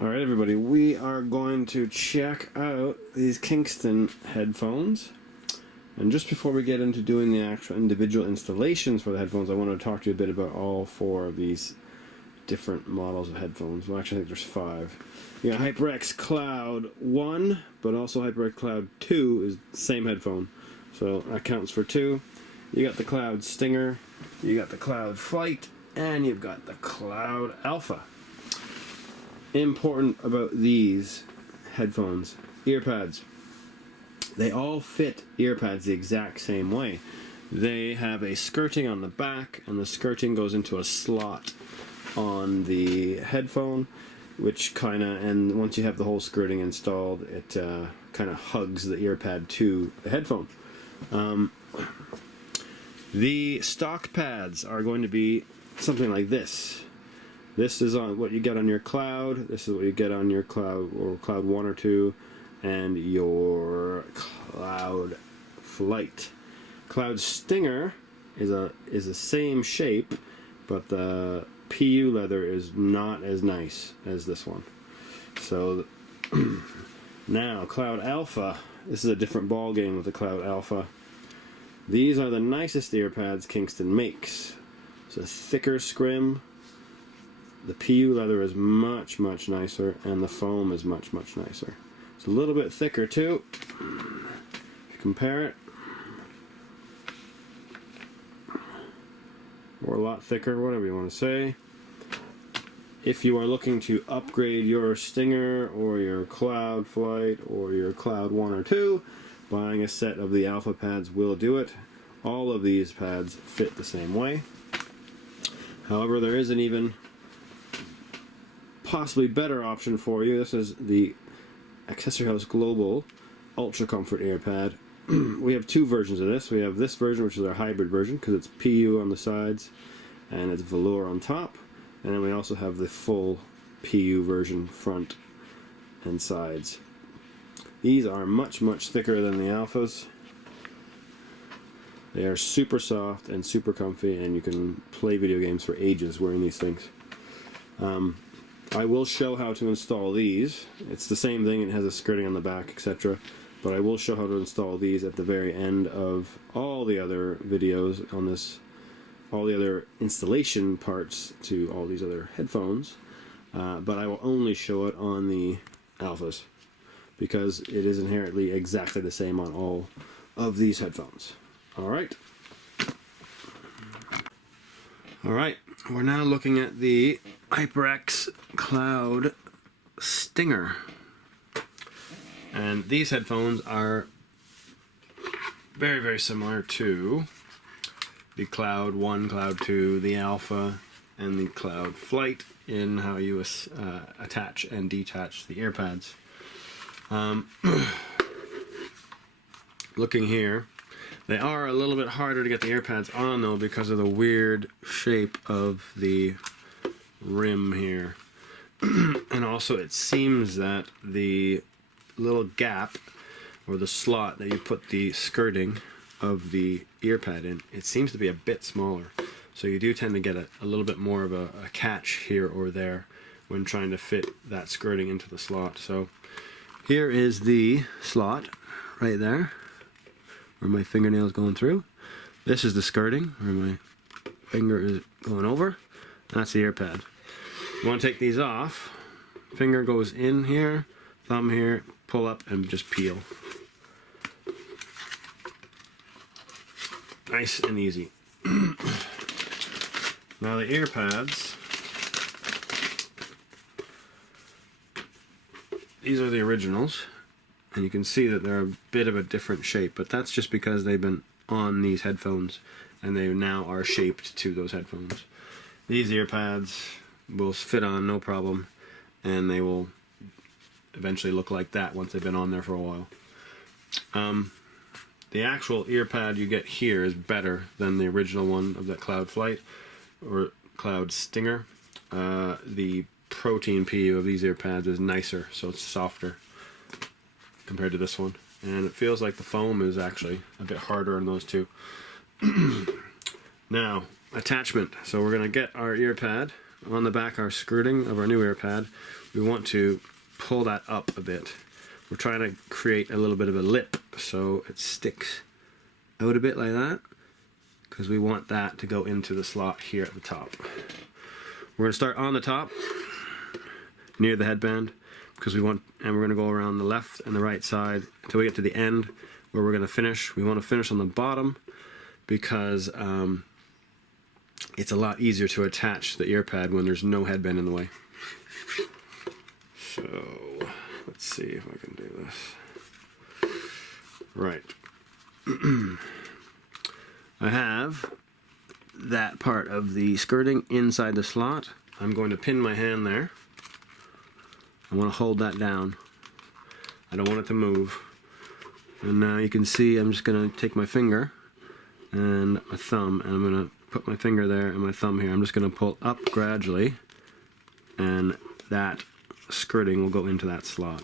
Alright everybody, we are going to check out these Kingston headphones. And just before we get into doing the actual individual installations for the headphones, I want to talk to you a bit about all four of these different models of headphones. Well, actually I think there's five. You got HyperX Cloud 1, but also HyperX Cloud 2 is the same headphone. So that counts for two. You got the Cloud Stinger, you got the Cloud Flight, and you've got the Cloud Alpha. Important about these headphones, earpads. They all fit earpads the exact same way. They have a skirting on the back, and the skirting goes into a slot on the headphone, which and once you have the whole skirting installed, it kind of hugs the earpad to the headphone. The stock pads are going to be something like this. This is on what you get on your Cloud. This is what you get on your Cloud or Cloud 1 or 2 and your Cloud Flight. Cloud Stinger is the same shape, but the PU leather is not as nice as this one. So now Cloud Alpha, this is a different ball game with the Cloud Alpha. These are the nicest earpads Kingston makes. It's a thicker scrim. The PU leather is much nicer, and the foam is much nicer. It's a little bit thicker too. If you compare it, or a lot thicker, whatever you want to say. If you are looking to upgrade your Stinger or your Cloud Flight or your Cloud 1 or 2, buying a set of the Alpha pads will do it. All of these pads fit the same way. However, there is an even possibly better option for you. This is the Accessory House Global Ultra Comfort earpad. We have two versions of this. We have this version, which is our hybrid version, because it's PU on the sides and it's velour on top. And then we also have the full PU version, front and sides. These are much thicker than the Alphas. They are super soft and super comfy, and you can play video games for ages wearing these things. I will show how to install these. It's the same thing, it has a skirting on the back, etc. But I will show how to install these at the very end of all the other videos on this, all the other installation parts to all these other headphones. But I will only show it on the Alphas, because it is inherently exactly the same on all of these headphones. Alright, we're now looking at the HyperX Cloud Stinger. And these headphones are very similar to the Cloud 1, Cloud 2, the Alpha, and the Cloud Flight in how you attach and detach the earpads. Looking here, they are a little bit harder to get the earpads on though, because of the weird shape of the rim here. And also it seems that the little gap or the slot that you put the skirting of the earpad in, it seems to be a bit smaller. So you do tend to get a little bit more of a catch here or there when trying to fit that skirting into the slot. So here is the slot right there, where my fingernail is going through. This is the skirting, where my finger is going over. That's the earpad. You want to take these off. Finger goes in here, thumb here, pull up, and just peel. Nice and easy. Now the earpads, these are the originals. And you can see that they're a bit of a different shape, but that's just because they've been on these headphones and they now are shaped to those headphones. These earpads will fit on no problem, and they will eventually look like that once they've been on there for a while. The actual earpad you get here is better than the original one of that Cloud Flight or Cloud Stinger. The protein PU of these earpads is nicer, so it's softer compared to this one, and it feels like the foam is actually a bit harder on those two. Now, attachment. So we're going to get our earpad on the back, our skirting of our new ear pad, we want to pull that up a bit. We're trying to create a little bit of a lip so it sticks out a bit like that, because we want that to go into the slot here at the top. We're going to start on the top near the headband, because we're going to go around the left and the right side until we get to the end where we're going to finish. We want to finish on the bottom because it's a lot easier to attach the ear pad when there's no headband in the way. So let's see if I can do this. Right. I have that part of the skirting inside the slot. I'm going to pin my hand there. I want to hold that down. I don't want it to move. And now you can see I'm just going to take my finger and my thumb, and I'm going to put my finger there and my thumb here. I'm just going to pull up gradually, and that skirting will go into that slot.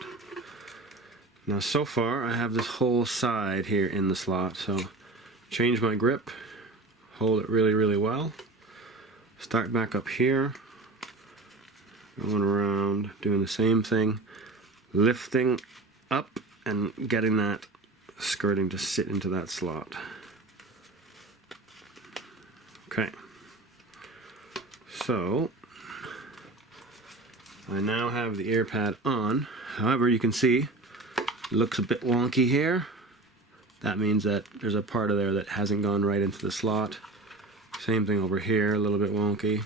Now so far I have this whole side here in the slot, so change my grip, hold it really, really well, start back up here, going around, doing the same thing, lifting up and getting that skirting to sit into that slot. Okay, so I now have the ear pad on. However, you can see it looks a bit wonky here. That means that there's a part of there that hasn't gone right into the slot. Same thing over here, a little bit wonky.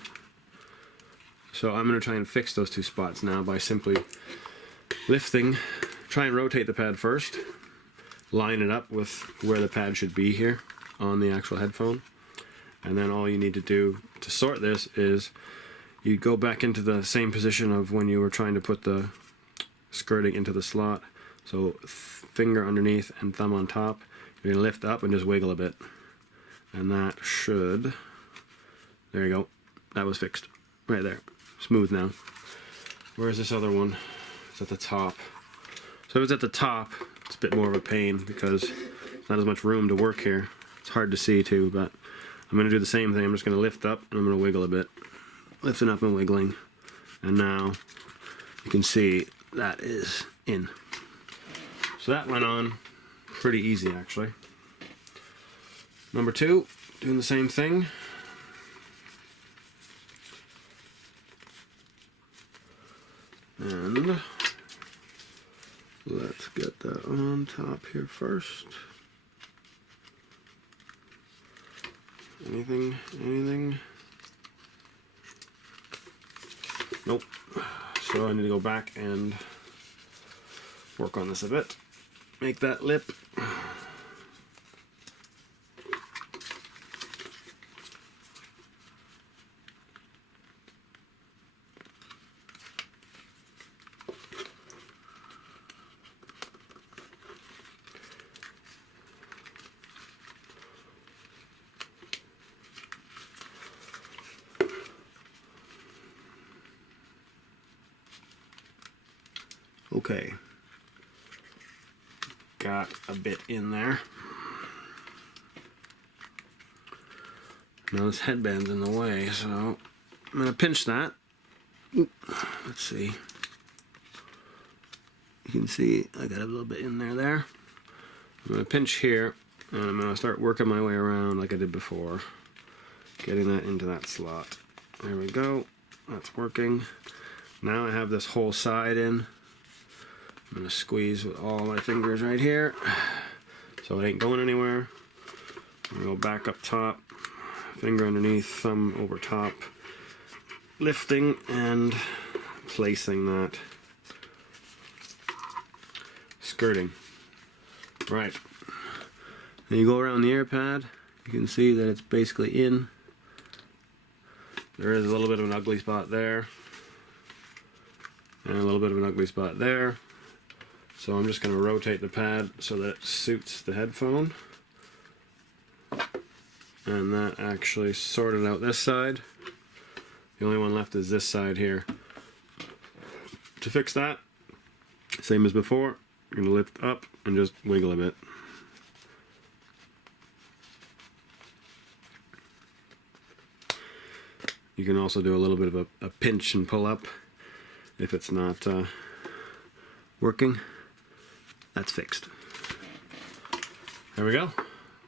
So I'm going to try and fix those two spots now by simply lifting, try and rotate the pad first, line it up with where the pad should be here on the actual headphone. And then all you need to do to sort this is you go back into the same position of when you were trying to put the skirting into the slot. So finger underneath and thumb on top. You're going to lift up and just wiggle a bit. And that should, there you go, that was fixed. Right there, smooth now. Where's this other one? It's at the top. So if it's at the top, it's a bit more of a pain because there's not as much room to work here. It's hard to see too, but I'm going to do the same thing. I'm just going to lift up and I'm going to wiggle a bit. Lifting up and wiggling. And now you can see that is in. So that went on pretty easy actually. Number two, doing the same thing. And let's get that on top here first. Anything? Nope. So I need to go back and work on this a bit. Make that lip. Okay, got a bit in there. Now this headband's in the way, so I'm going to pinch that. Let's see. You can see I got a little bit in there. I'm going to pinch here, and I'm going to start working my way around like I did before. Getting that into that slot. There we go. That's working. Now I have this whole side in. I'm going to squeeze with all my fingers right here so it ain't going anywhere. I'm going to go back up top, finger underneath, thumb over top, lifting and placing that. Skirting. Right. Then you go around the ear pad, you can see that it's basically in. There is a little bit of an ugly spot there, and a little bit of an ugly spot there. So I'm just going to rotate the pad so that it suits the headphone. And that actually sorted out this side. The only one left is this side here. To fix that, same as before, you're going to lift up and just wiggle a bit. You can also do a little bit of a pinch and pull up if it's not working. That's fixed. There we go.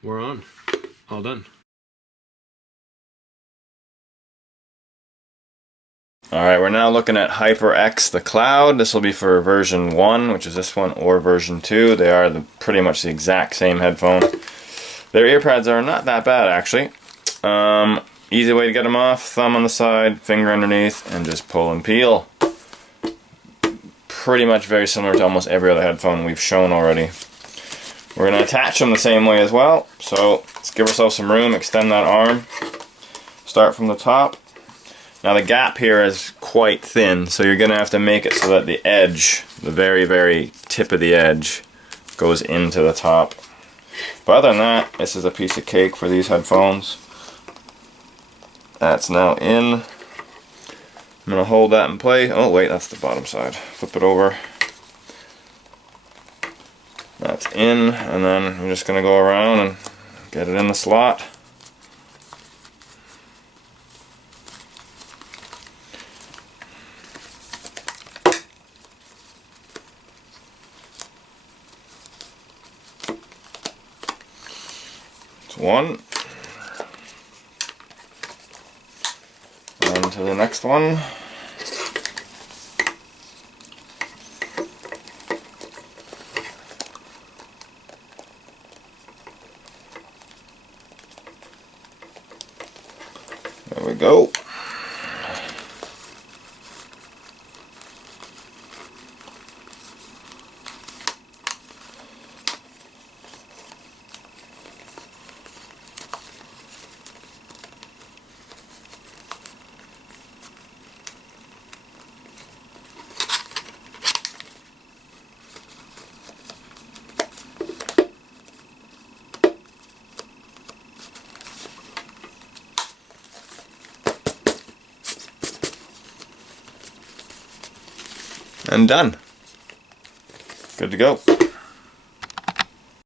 We're on. All done. Alright, we're now looking at HyperX the Cloud. This will be for version 1, which is this one, or version 2. They are pretty much the exact same headphone. Their earpads are not that bad, actually. Easy way to get them off, thumb on the side, finger underneath, and just pull and peel. Pretty much very similar to almost every other headphone we've shown already. We're going to attach them the same way as well, so let's give ourselves some room, extend that arm, start from the top. Now the gap here is quite thin, so you're going to have to make it so that the edge, the very, very tip of the edge, goes into the top. But other than that, this is a piece of cake for these headphones. That's now in. I'm going to hold that in place. Oh wait, that's the bottom side. Flip it over. That's in, and then I'm just going to go around and get it in the slot. One, and to the next one. There we go. And done. Good to go.